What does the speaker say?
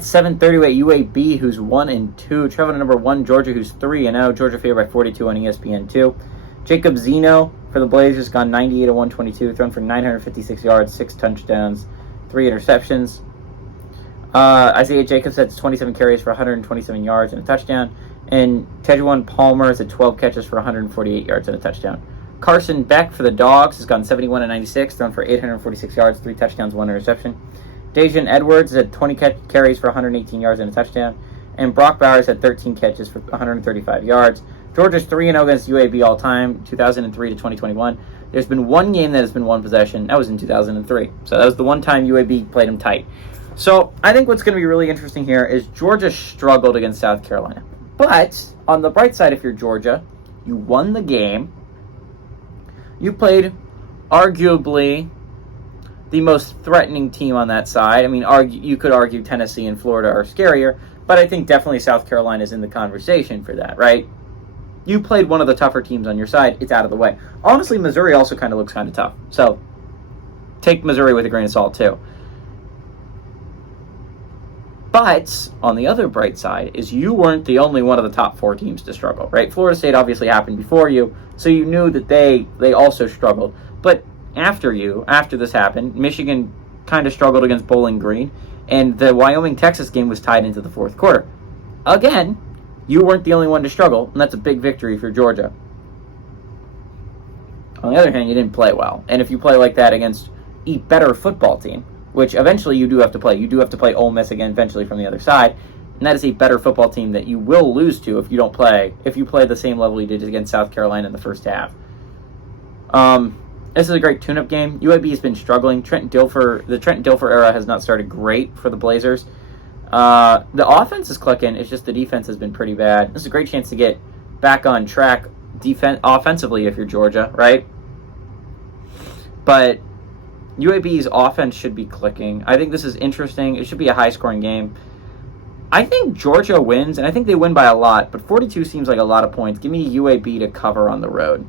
7:30 at UAB, who's 1-2. Traveling to number 1 Georgia, who's 3-0. Georgia favored by 42 on ESPN2. Jacob Zeno for the Blazers gone 98 of 122, thrown for 956 yards, 6 touchdowns, 3 interceptions. Isaiah Jacobs had 27 carries for 127 yards and a touchdown. And Tejuan Palmer is at 12 catches for 148 yards and a touchdown. Carson Beck for the Dogs has gone 71 of 96, thrown for 846 yards, 3 touchdowns, 1 interception. Dejan Edwards had 20 carries for 118 yards and a touchdown. And Brock Bowers had 13 catches for 135 yards. Georgia's 3-0 against UAB all time, 2003 to 2021. There's been one game that has been one possession. That was in 2003. So that was the one time UAB played them tight. So I think what's going to be really interesting here is Georgia struggled against South Carolina. But on the bright side, if you're Georgia, you won the game. You played arguably the most threatening team on that side. I mean, you could argue Tennessee and Florida are scarier, but I think definitely South Carolina is in the conversation for that, right? You played one of the tougher teams on your side. It's out of the way. Honestly, Missouri also kind of looks kind of tough. So take Missouri with a grain of salt, too. But on the other bright side is you weren't the only one of the top 4 teams to struggle, right? Florida State obviously happened before you, so you knew that they also struggled. But after this happened, Michigan kind of struggled against Bowling Green, and the Wyoming-Texas game was tied into the fourth quarter. Again, you weren't the only one to struggle, and that's a big victory for Georgia. On the other hand, you didn't play well. And if you play like that against a better football team, which eventually you do have to play. You do have to play Ole Miss again eventually from the other side. And that is a better football team that you will lose to if you play the same level you did against South Carolina in the first half. This is a great tune-up game. UAB has been struggling. The Trent Dilfer era has not started great for the Blazers. The offense is clicking. It's just the defense has been pretty bad. This is a great chance to get back on track offensively if you're Georgia, right? But UAB's offense should be clicking. I think this is interesting. It should be a high-scoring game. I think Georgia wins, and I think they win by a lot, but 42 seems like a lot of points. Give me UAB to cover on the road.